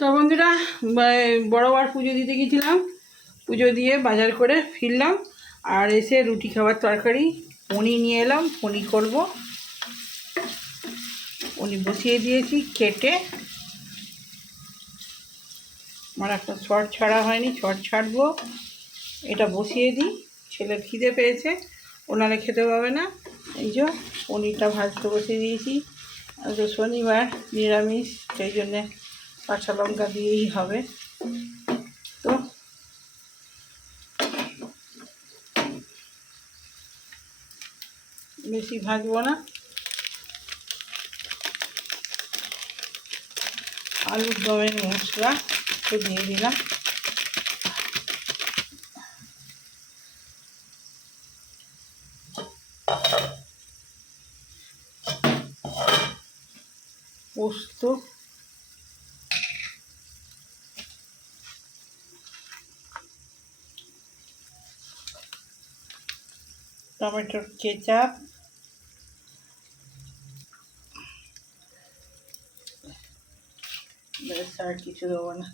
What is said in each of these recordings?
তো বন্ধুরা, বড়বার পুজো দিতে গেছিলাম। পুজো দিয়ে বাজার করে ফিরলাম, আর এসে রুটি খাবার তরকারি পনির নিয়ে এলাম। পনির করব, পনির বসিয়ে দিয়েছি কেটে। আমার একটা ছট ছাড়া হয়নি, ছট ছাড়বো। এটা বসিয়ে দিই, ছেলের খিদে পেয়েছে, ওনারা খেতে পাবে না। এই যে পনিরটা ভাজতে বসিয়ে দিয়েছি। আজ শনিবার, নিরামিষ, সেই জন্যে কাঁচা লঙ্কা দিয়েই হবে। তো বেশি ভাজবো না। আলুর দমের মশলা একটু দিয়ে দিলাম। পোস্ত, টমেটোর কেচাপ, ব্যাস, আর কিছু দেবো না।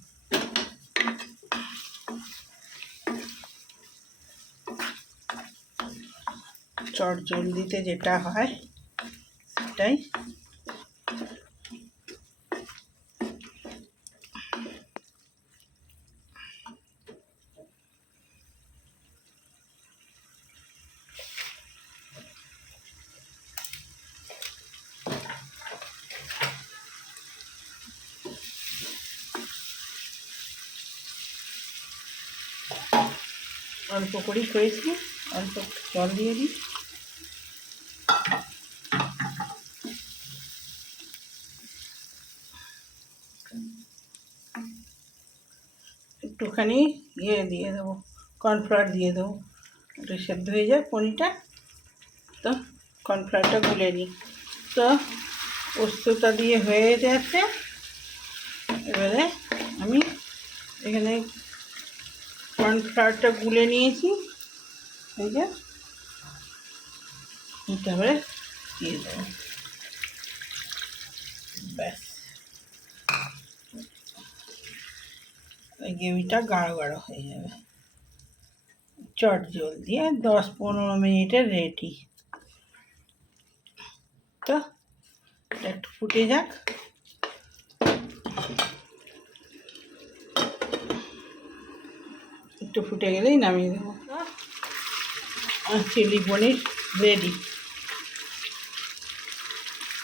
চট জলদিতে যেটা হয় সেটাই। অল্প করেই করেছি, অল্প জল দিয়ে দিই। একটুখানি দিয়ে দেবো, কর্নফ্লাওয়ার দিয়ে দেবো, একটু সেদ্ধ হয়ে যায় পনিরটা। তো কর্নফ্লাওয়ারটা গুলে নিই। তো পোস্তটা দিয়ে হয়ে যাচ্ছে। এবারে আমি এখানে কর্নফ্লাওয়ারটা গুলে নিয়েছি, এই যে এটা এবারে দিয়ে দেবো। ব্যাস, গ্রেভিটা গাঢ় গাঢ় হয়ে যাবে। চট জল দিয়ে 10-15 মিনিটে রেডি। তো একটু ফুটে যাক। একটু ফুটে গেলেই নামিয়ে দেবো। চিলি পনির রেডি,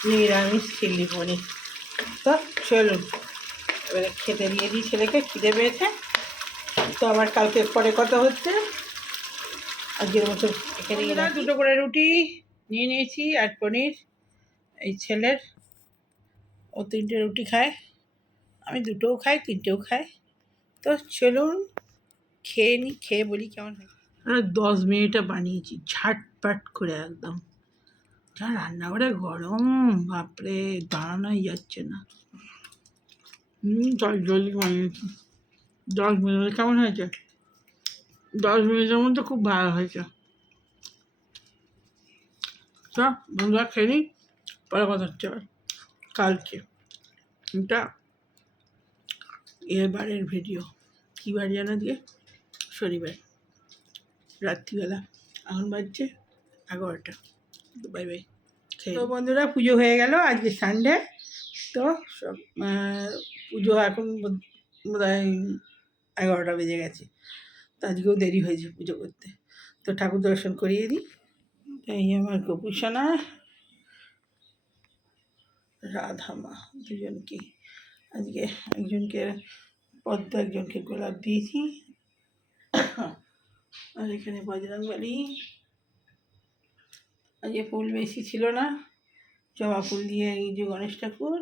নিরামিষ চিলি পনির। তো চলুন এবারে খেতে দিয়ে দিই ছেলেকে, খিদে পেয়েছে। তো আবার কালকে পরে কথা হচ্ছে। আজকের মতো এখানে দুটো করে রুটি নিয়ে নিয়েছি আর পনির। এই ছেলের, ও 3টে রুটি খায়, আমি 2টোও খাই, 3টেও খাই। তো চলুন খেয়ে নিই, খেয়ে বলি কেমন হয়। 10 মিনিটে বানিয়েছি, ঝাটপাট করে একদম। যা রান্নাঘরে গরম, বাপরে, দাঁড়ানোই যাচ্ছে না। জলদি বানিয়েছি। 10 মিনিটে কেমন হয়েছে? 10 মিনিটের মধ্যে খুব ভালো হয়েছে। তো বন্ধুরা খেয়ে নিই, পরে কথা হচ্ছে আবার কালকে। এটা এবারের ভিডিও। কী বার জানা দিয়ে? শনিবার রাত্রিবেলা, এখন বাজছে 11টা। Bye bye. তো বন্ধুরা, পুজো হয়ে গেল, আজকে সানডে। তো সব পুজো এখন বোধহয় 11টা বেজে গেছে। তো আজকেও দেরি হয়েছে পুজো করতে। তো ঠাকুর দর্শন করিয়ে দিই। এই আমার গোপুসোনা, রাধামা, দুজনকে আজকে, একজনকে পদ্ম, একজনকে গোলাপ দিয়েছি। আর এখানে বজরংবলী। আজকে ফুল বেশি ছিল না, জবা ফুল দিয়ে এই যে গণেশ ঠাকুর,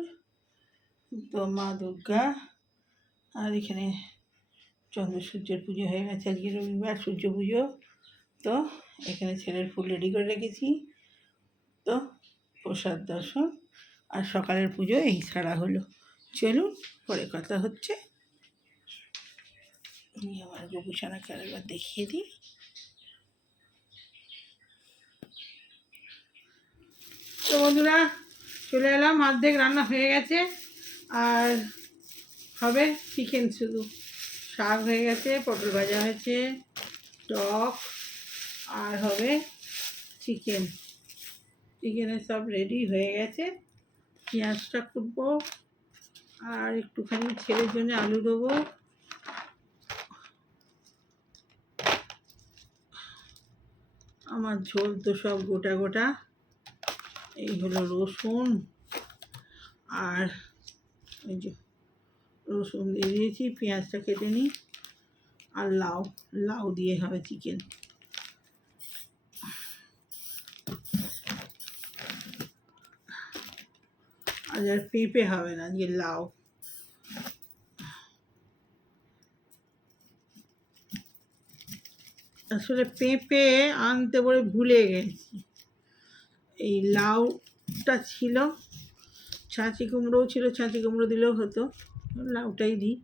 তো মা দুর্গা। আর এখানে চন্দ্র সূর্যের পুজো হয়ে গেছে, আজকে রবিবার, সূর্য পুজো। তো এখানে ছেলের ফুল রেডি করে রেখেছি। তো প্রসাদ দর্শন আর সকালের পুজো এই সারা হলো। চলুন পরে কথা হচ্ছে। আমি আমার গোপুসোনাকে আরেকবার দেখিয়ে দিই। তো বন্ধুরা, চলে এলাম, অর্ধেক রান্না হয়ে গেছে। আর হবে চিকেন শুধু। শাক হয়ে গেছে, পটল ভাজা হয়েছে, টক, আর হবে চিকেন। চিকেনের সব রেডি হয়ে গেছে। পেঁয়াজটা কুটবো, আর একটুখানি ছেলের জন্য আলু দেবো। আমার ঝোল তো সব গোটা গোটা। এই হলো রসুন, আর এই যে রসুন দিয়ে দিয়েছি, পেঁয়াজটা কেটে নিই, আর লাউ, লাউ দিয়ে হবে চিকেন। আজ আর পেঁপে হবে না, আজকে লাউ। আসলে পেঁপে আনতে বলে ভুলে গেছি। এই লাউটা ছিল, ছাঁচি কুমড়োও ছিল, ছাঁচি কুমড়ো দিলেও হতো, লাউটাই দিই।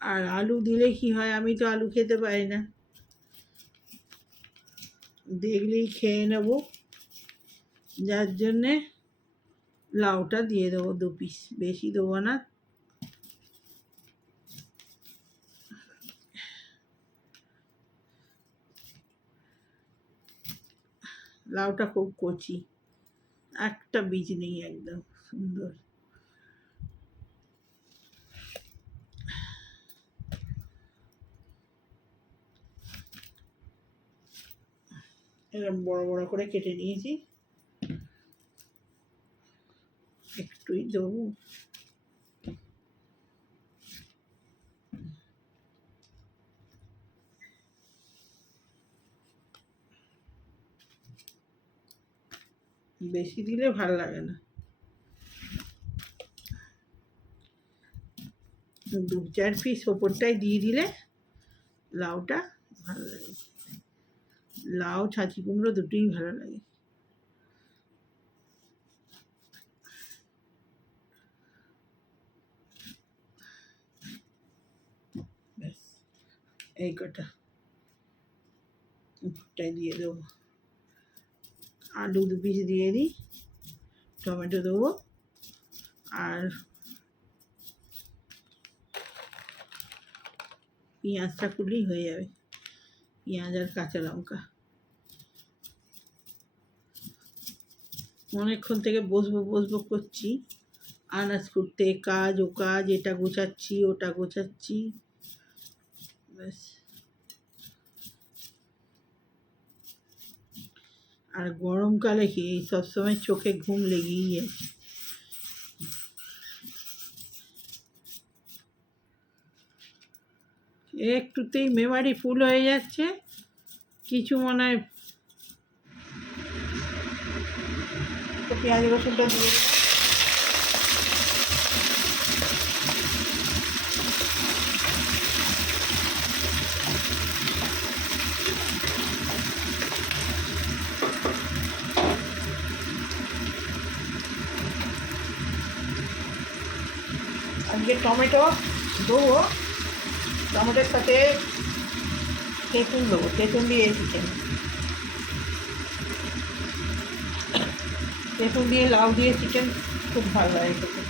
আর আলু দিলে কি হয়, আমি তো আলু খেতে পারি না, দেখলেই খেয়ে নেব, যার জন্যে লাউটা দিয়ে দেবো 2 পিস, বেশি দেবো না। লাউটা খুব কচি, একটা বীজ নেই, একদম সুন্দর। এরকম বড় বড় করে কেটে নিয়েছি, একটুই দেবো। বেশি দিলে ভালো লাগে না, 2-4 পিস ওপরটাই দিয়ে দিলে লাউটা ভালো লাগে। লাউ ছাঁচি কুমড়ো দুটোই ভালো লাগে। ব্যাস, এই কটা ওপরটাই দিয়ে দেবো। আলু 2 পিস দিয়ে দিই, টমেটো দেবো, আর পেঁয়াজটা কুটলেই হয়ে যাবে, পেঁয়াজ আর কাঁচা লঙ্কা। অনেকক্ষণ থেকে বসবো বসবো করছি, আনাজ কুটতে, কাজ ও কাজ, এটা গোছাচ্ছি ওটা গোছাচ্ছি, ব্যাস। আর গরমকালে কি সবসময় চোখে ঘুম লেগেই আছে। একটুতেই মেমারি ফুল হয়ে যাচ্ছে, কিছু মনে হয়। পেঁয়াজ রসুনটা দিয়ে আজকে টমেটো দেবো, টমেটোর সাথে তেঁতুল দেবো, তেঁতুল দিয়ে চিকেন, তেঁতুল দিয়ে লাউ দিয়ে চিকেন খুব ভালো লাগে খেতে।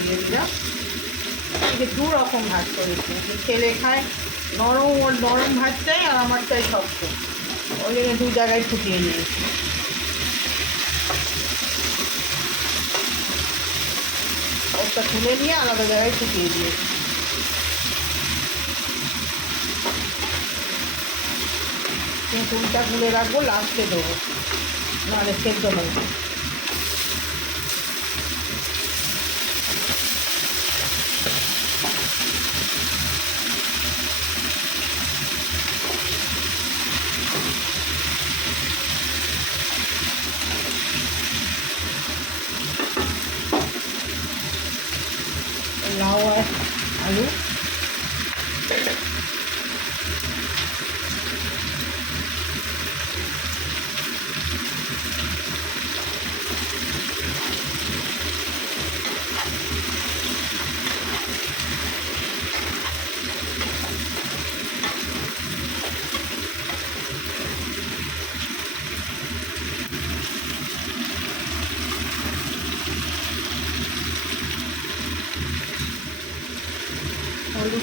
দিয়ে দিলাম। যে 2 রকম ভাত করেছি, ছেলে খায় নরম, ওর নরম ভাত চাই, আর আমার চাই শক্ত, ওই জন্য 2 জায়গায় ফুটিয়ে নিয়েছি। ওটা তুলে নিয়ে আলাদা জায়গায় ফুটিয়ে দিয়েছি। তেঁতুলটা গুলে রাখবো, লাস্টে দেবো, নাহলে সেদ্ধ হবে।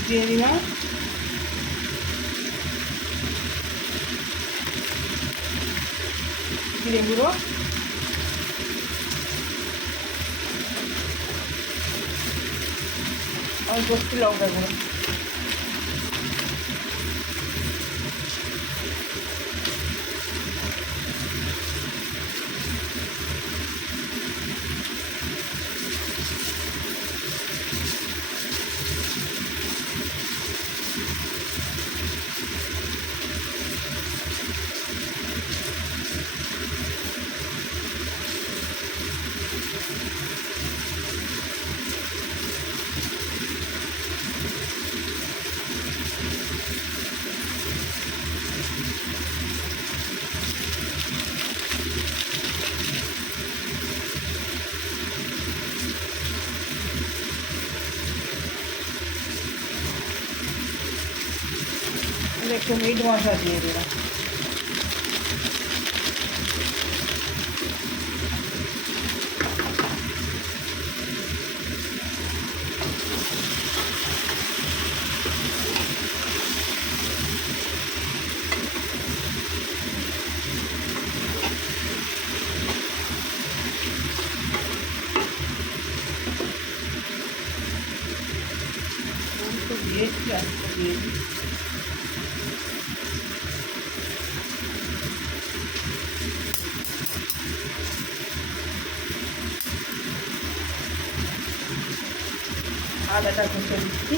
দিয়ে দিলাম জিরে গুঁড়ো, অল্প একটু লঙ্কা গুঁড়ো, একটু মিট মশলা দিয়ে দিলাম। দিয়েছি আর দিয়ে দিই। আদাটা ঘষে দিচ্ছি।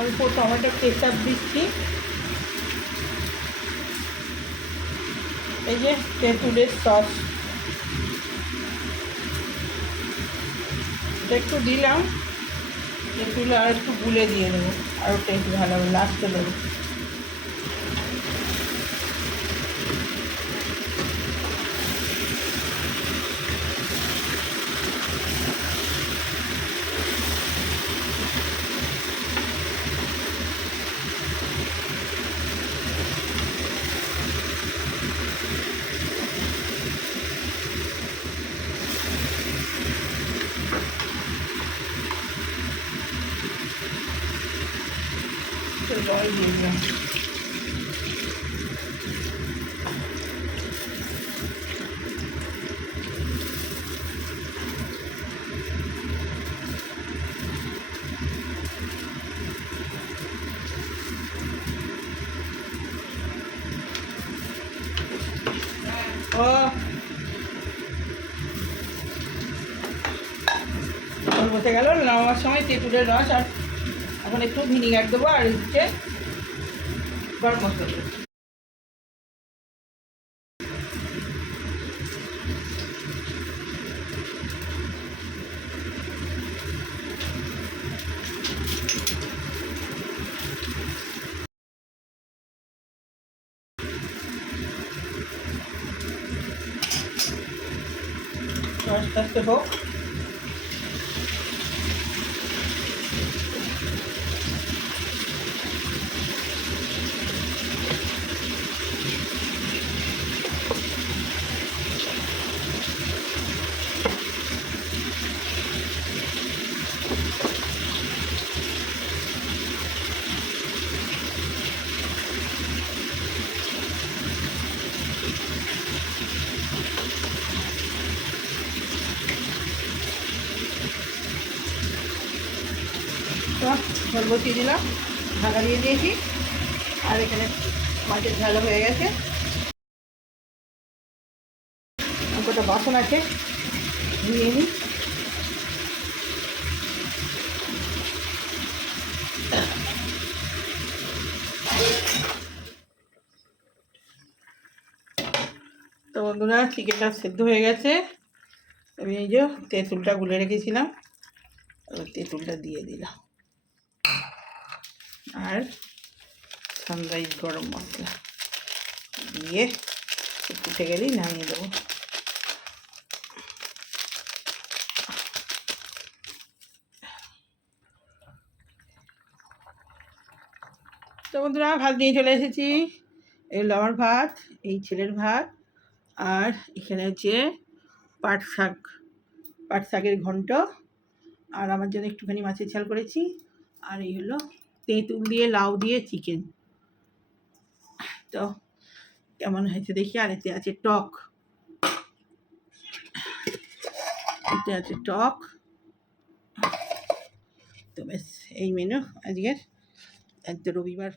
অল্প টমেটো কেচাপ দিচ্ছি। এই যে তেঁতুলের সস একটু দিলাম, তেঁতুল আর একটু গুলে দিয়ে দেবো, আরও টেস্ট ভালো হবে, লাস্টে দেবো। জল দিয়ে দিলাম। বসে গেল নামার সময় তেঁতুলের রস, আর এখন একটু ভিনিগার দেবো, আর হচ্ছে গরম মশলা দেবো। আস্তে আস্তে হোক। তো ঝোল বসিয়ে দিলাম, ঢাকা দিয়ে দিয়েছি। আর এখানে মাছের ঝালও হয়ে গেছে। কটা বাসন আছে, ধুয়ে নিই। তো বন্ধুরা, চিকেনটা সেদ্ধ হয়ে গেছে। আমি এই যে তেঁতুলটা গুলে রেখেছিলাম, তেঁতুলটা দিয়ে দিলাম। আর সানরাইজ গরম মশলা দিয়ে ফুটে গেলেই নামিয়ে দেবো। তো বন্ধুরা, ভাত নিয়ে চলে এসেছি। এগুলো আমার ভাত, এই ছেলের ভাত। আর এখানে হচ্ছে পাট শাকের ঘন্ট। আর আমার জন্য একটুখানি মাছের ঝাল করেছি। আর এই হলো তেঁতুল দিয়ে লাউ দিয়ে চিকেন। তো কেমন হয়েছে দেখি। আর এতে আছে টক, এতে আছে টক। তো ব্যাস এই মেনু আজকের। আজ তো রবিবার।